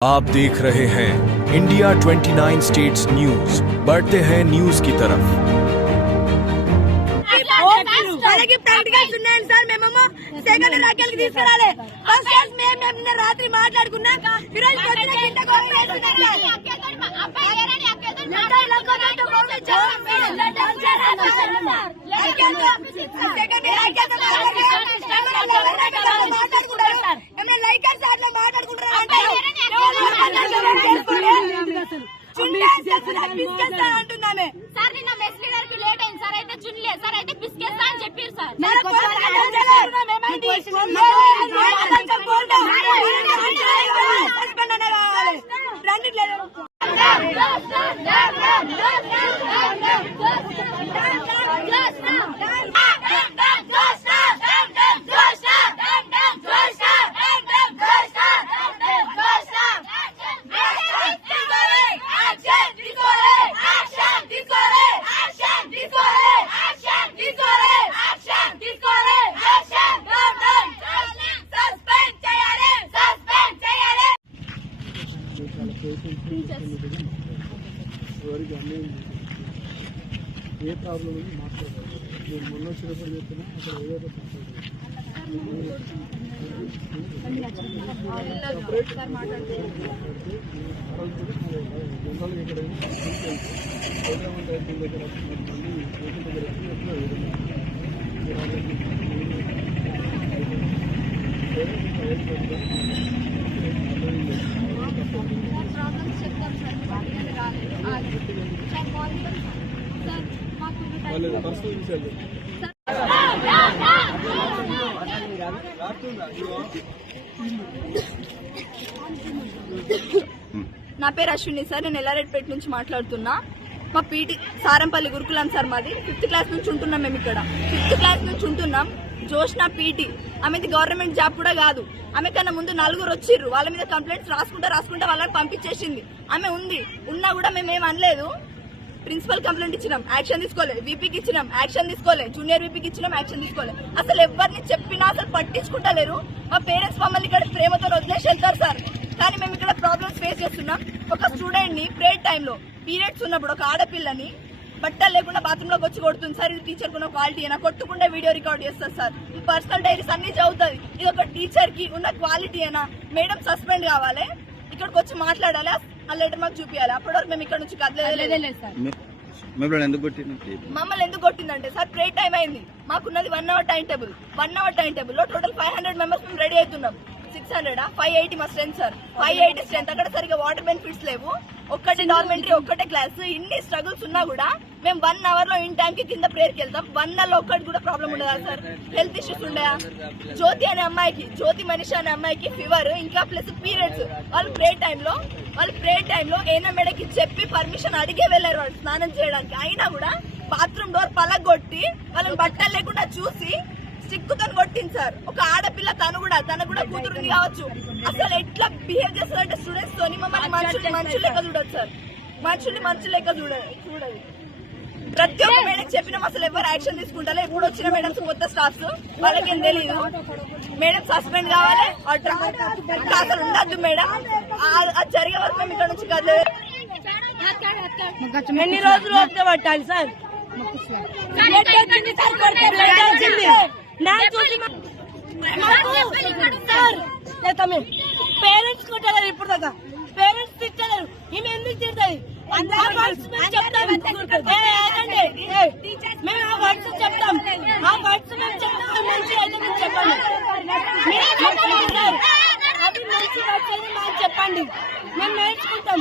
आप देख रहे हैं इंडिया 29 स्टेट्स न्यूज। बढ़ते हैं न्यूज की तरफ। ప్రాక్టికల్స్ ఉన్నాయండి సార్ మేమేమో సెకండ్ రాకెల్ కి తీసుకురాలే ఫస్ట్ క్లాస్ మేము నిన్న రాత్రి మాట్లాడుకున్నా ఈ రోజు పొద్దున కింద అంటున్నామే సార్ నిన్న మెస్ లీడర్ కి లేట్ అయింది సార్ అయితే చున్లే సార్ అయితే బిస్కెట్స్ అని చెప్పారు సార్ ఏ ప్రాబ్లం ఉంది మాట్లాడాలి. నేను మొన్న వచ్చినప్పుడు చెప్పినా అక్కడ ఏదో పర్సనల్ విషయాలు నా పేరు అశ్విని సార్, నేను ఎల్లారెడ్డిపేట నుంచి మాట్లాడుతున్నా. మా పీటీ సారంపల్లి గురుకులం సార్, మాది 5th క్లాస్ నుంచి ఉంటున్నాం. మేము ఇక్కడ 5th క్లాస్ నుంచి ఉంటున్నాం. జోష్నా పీటీ, ఆమెది గవర్నమెంట్ జాబ్ కూడా కాదు. ఆమె కన్నా ముందు 4 వచ్చిర్రు, వాళ్ళ మీద కంప్లైంట్స్ రాసుకుంటా వాళ్ళని పంపించేసింది. ఆమె ఉంది, ఉన్నా కూడా మేమేం అనలేదు. ప్రిన్సిపల్ కంప్లైంట్ ఇచ్చినాం, యాక్షన్ తీసుకోలే. వీపీకి ఇచ్చినాం, యాక్షన్ తీసుకోలే. జూనియర్ వీపీకి ఇచ్చినాం, యాక్షన్ తీసుకోలే. అసలు ఎవరిని చెప్పినా అసలు పట్టించుకుంటలేరు. మా పేరెంట్స్ మమ్మల్ని ఇక్కడ ప్రేమతో వదిలేసి వెళ్తారు సార్. కానీ మేము ఇక్కడ ప్రాబ్లమ్స్ ఫేస్ చేస్తున్నాం. ఒక స్టూడెంట్ ని ప్రేయర్ టైంలో పీరియడ్స్ ఉన్నప్పుడు ఒక ఆడపిల్లని బట్టలు లేకుండా బాత్రూమ్ లోకి వచ్చి కొడుతుంది సార్. ఇది టీచర్ కున్న క్వాలిటీ అయినా, కొట్టుకుండా వీడియో రికార్డ్ చేస్తారు సార్. పర్సనల్ డైరీస్ అన్ని చదువుతుంది. ఇది ఒక టీచర్ కి ఉన్న క్వాలిటీ అయినా. మేడం సస్పెండ్ కావాలి, ఇక్కడికి వచ్చి మాట్లాడాలి, ఆ లెటర్ మాకు చూపించాలి. అప్పటి వరకు మేము ఇక్కడ నుంచి కదలేదు సార్. మమ్మల్ని ఎందుకు కొట్టిందంటే సార్, ప్రే టైం అయింది. మాకున్నది 1 hour time table. 1 hour time table లో టోటల్ 500 మెంబర్స్ మేము రెడీ అవుతున్నాం. 600 580 మా స్ట్రెంత్ సార్. 580 స్ట్రెంత్. అక్కడ సరిగా వాటర్ బెనిఫిట్స్ లేవు, ఒక్కటే డార్మెంటరీ, ఒక్కటే క్లాస్. ఇన్ని స్ట్రగుల్స్ ఉన్నా కూడా మేము 1 hour లో ఇన్ టైం కి కింద ప్రేయర్ కి వెళ్తాం. 1 hour లో ఒక్కటి కూడా ప్రాబ్లం ఉండదా సార్? హెల్త్ ఇష్యూస్ ఉండయా? జ్యోతి అనే అమ్మాయికి, జ్యోతి మనిషి అనే అమ్మాయికి ఫీవర్, ఇంకా ప్లస్ పీరియడ్స్. వాళ్ళు ప్రే టైంలో ఏనా మేడకి చెప్పి పర్మిషన్ అడిగే వెళ్లారు వాళ్ళు స్నానం చేయడానికి. అయినా కూడా బాత్రూమ్ డోర్ పలగొట్టి వాళ్ళని బట్టలు లేకుండా చూసి సిక్కుతో కొట్టింది సార్. ఒక ఆడపిల్ల, తను కూడా కూతురుంది కావచ్చు. అసలు ఎట్లా బిహేవ్ చేస్తారంటే స్టూడెంట్స్ తోని మమ్మల్ని మనుషులు లెక్క చూడదు సార్. మనుషులు లెక్క చూడదు. ప్రతి ఒక్క మేడం చెప్పినాం, అసలు ఎవరు యాక్షన్ తీసుకుంటారో. ఇప్పుడు వచ్చిన మేడమ్స్ కొత్త స్టాఫ్స్, వాళ్ళకేం తెలియదు. మేడం సస్పెండ్ కావాలి, అసలు ఉండద్దు మేడం. అది జరిగే వరకు మేము ఇక్కడ నుంచి కదలేదు. ఎన్ని రోజులు వస్తే పట్టాలి సార్? పేరెంట్స్ కొట్టారు ఇప్పుడు దాకా, పేరెంట్స్ తిట్టలేరు. ఈమె ఎందుకు తిడతాయి? మేము ఆ వర్డ్స్ చెప్తాం, ఆ వర్డ్స్ మేము చెప్తాం. మంచి అయితే మేము చెప్పండి, అది మంచి వర్డ్స్ అయితే మాకు చెప్పండి, మేము నేర్చుకుంటాం.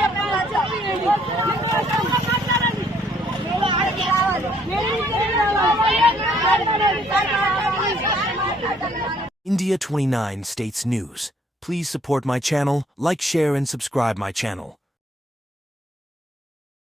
చెప్పాలి India 29 States News. Please support my channel, like, share and subscribe my channel.